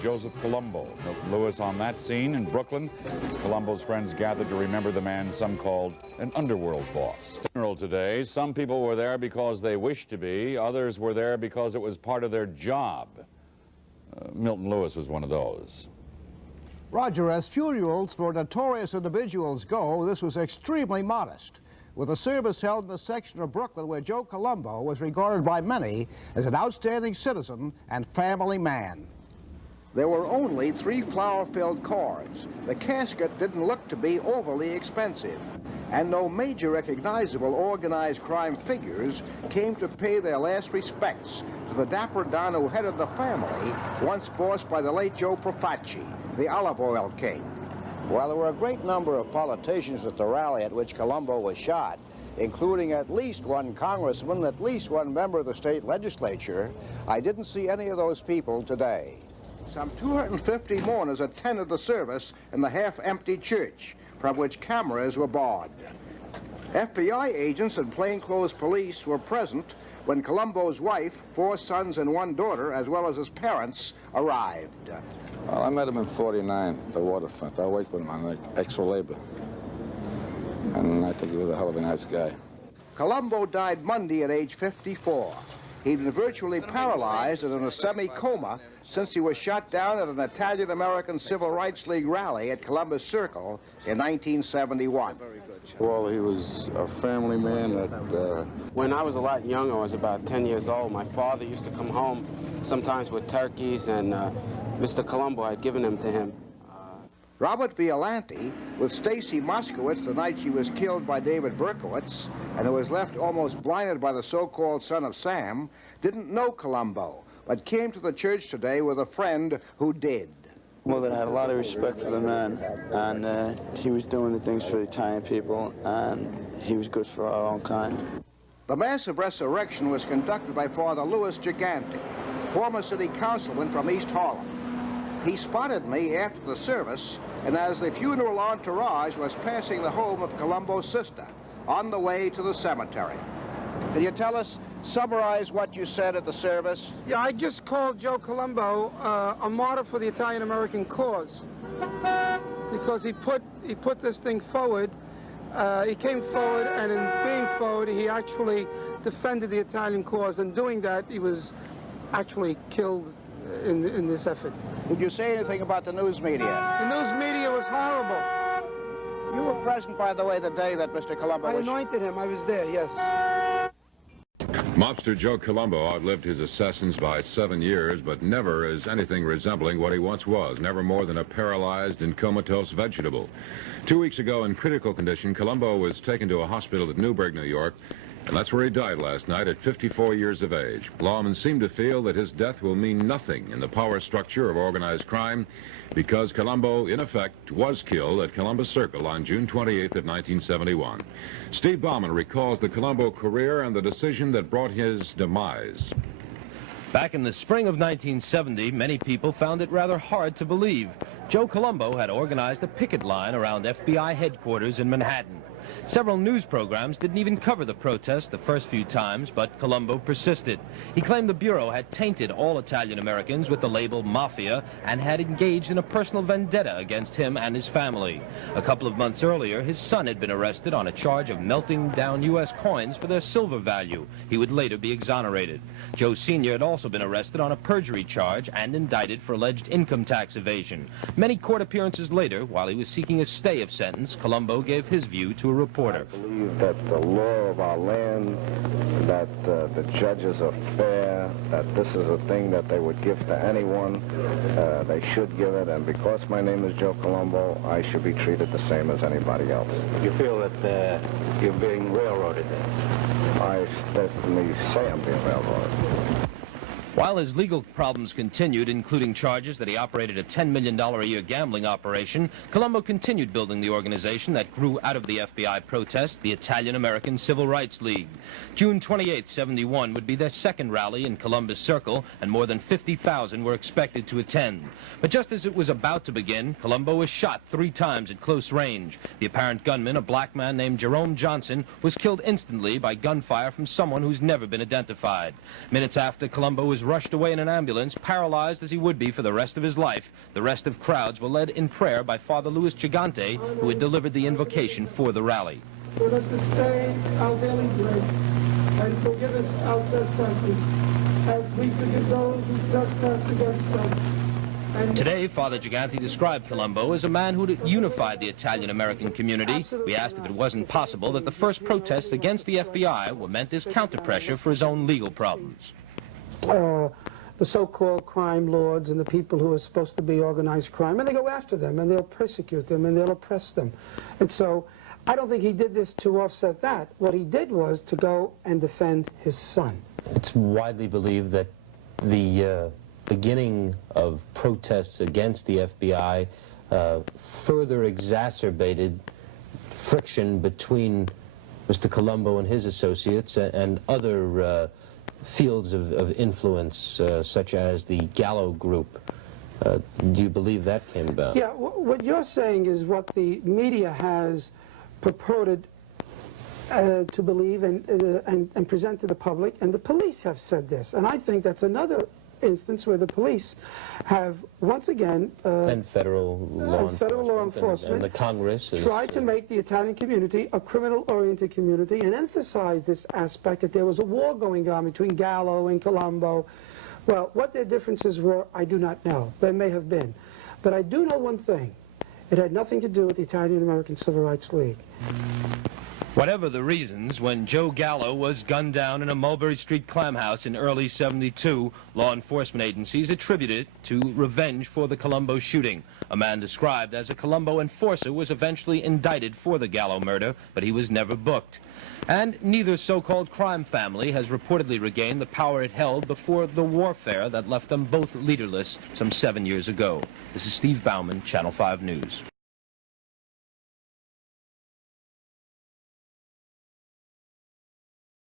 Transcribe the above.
Joseph Colombo. Milton Lewis on that scene in Brooklyn as Colombo's friends gathered to remember the man some called an underworld boss. Funeral today, some people were there because they wished to be, others were there because it was part of their job. Milton Lewis was one of those. Roger, as funerals for notorious individuals go, this was extremely modest, with a service held in the section of Brooklyn where Joe Colombo was regarded by many as an outstanding citizen and family man. There were only 3 flower-filled cars. The casket didn't look to be overly expensive, and no major recognizable organized crime figures came to pay their last respects to the dapper don who headed the family, once bossed by the late Joe Profaci, the olive oil king. While there were a great number of politicians at the rally at which Colombo was shot, including at least one congressman, at least one member of the state legislature, I didn't see any of those people today. Some 250 mourners attended the service in the half-empty church, from which cameras were barred. FBI agents and plainclothes police were present when Colombo's wife, 4 sons and 1 daughter, as well as his parents, arrived. Well, I met him in '49 at the waterfront. I worked with him on extra labor. And I think he was a hell of a nice guy. Colombo died Monday at age 54. He'd been virtually paralyzed and in a semi-coma since he was shot down at an Italian-American Civil Rights League rally at Columbus Circle in 1971. Well, he was a family man that... When I was a lot younger, I was about 10 years old, my father used to come home sometimes with turkeys, and Mr. Colombo had given them to him. Robert Violante, with Stacy Moskowitz the night she was killed by David Berkowitz, and who was left almost blinded by the so-called son of Sam, didn't know Colombo, but came to the church today with a friend who did. Morgan had a lot of respect for the man, and he was doing the things for the Italian people, and he was good for our own kind. The massive resurrection was conducted by Father Louis Gigante, former city councilman from East Harlem. He spotted me after the service, and as the funeral entourage was passing the home of Colombo's sister, on the way to the cemetery. Can you tell us, summarize what you said at the service? Yeah, I just called Joe Colombo a martyr for the Italian-American cause, because he put this thing forward. He came forward, and in being forward, he actually defended the Italian cause. And doing that, he was actually killed in this effort. Did you say anything about the news media? The news media was horrible. You were present, by the way, the day that Mr. Colombo was... I anointed him. I was there, yes. Mobster Joe Colombo outlived his assassins by 7 years, but never as anything resembling what he once was, never more than a paralyzed and comatose vegetable. 2 weeks ago, in critical condition, Colombo was taken to a hospital at Newburgh, New York, and that's where he died last night at 54 years of age. Lawmen seem to feel that his death will mean nothing in the power structure of organized crime because Colombo, in effect, was killed at Columbus Circle on June 28th of 1971. Steve Bauman recalls the Colombo career and the decision that brought his demise. Back in the spring of 1970, many people found it rather hard to believe. Joe Colombo had organized a picket line around FBI headquarters in Manhattan. Several news programs didn't even cover the protest the first few times, but Colombo persisted. He claimed the Bureau had tainted all Italian Americans with the label Mafia and had engaged in a personal vendetta against him and his family. A couple of months earlier, his son had been arrested on a charge of melting down U.S. coins for their silver value. He would later be exonerated. Joe Sr. had also been arrested on a perjury charge and indicted for alleged income tax evasion. Many court appearances later, while he was seeking a stay of sentence, Colombo gave his view to a reporter. I believe that the law of our land, that the judges are fair, that this is a thing that they would give to anyone. They should give it, and because my name is Joe Colombo, I should be treated the same as anybody else. You feel that you're being railroaded then? I definitely say I'm being railroaded. While his legal problems continued, including charges that he operated a $10 million a year gambling operation, Colombo continued building the organization that grew out of the FBI protest, the Italian-American Civil Rights League. June 28, 71 would be their second rally in Columbus Circle, and more than 50,000 were expected to attend. But just as it was about to begin, Colombo was shot 3 times at close range. The apparent gunman, a black man named Jerome Johnson, was killed instantly by gunfire from someone who's never been identified. Minutes after Colombo was rushed away in an ambulance, paralyzed as he would be for the rest of his life. The rest of crowds were led in prayer by Father Louis Gigante, who had delivered the invocation for the rally. For us to stay our daily bread and forgive us our trespasses, as we forgive those who trespass against us. Today, Father Gigante described Colombo as a man who had unified the Italian-American community. We asked if it wasn't possible that the first protests against the FBI were meant as counter-pressure for his own legal problems. The so-called crime lords and the people who are supposed to be organized crime, and they go after them, and they'll persecute them, and they'll oppress them. And so I don't think he did this to offset that. What he did was to go and defend his son. It's widely believed that the beginning of protests against the FBI further exacerbated friction between Mr. Colombo and his associates and other fields of influence, such as the Gallo group. Do you believe that came about? Yeah, what you're saying is what the media has purported to believe and present to the public, and the police have said this. And I think that's another instance where the police have once again and federal law enforcement and the Congress tried to make the Italian community a criminal-oriented community and emphasize this aspect that there was a war going on between Gallo and Colombo. Well, what their differences were, I do not know. There may have been. But I do know one thing. It had nothing to do with the Italian-American Civil Rights League. Whatever the reasons, when Joe Gallo was gunned down in a Mulberry Street clam house in early '72, law enforcement agencies attributed it to revenge for the Colombo shooting. A man described as a Colombo enforcer was eventually indicted for the Gallo murder, but he was never booked. And neither so-called crime family has reportedly regained the power it held before the warfare that left them both leaderless some 7 years ago. This is Steve Bauman, Channel 5 News.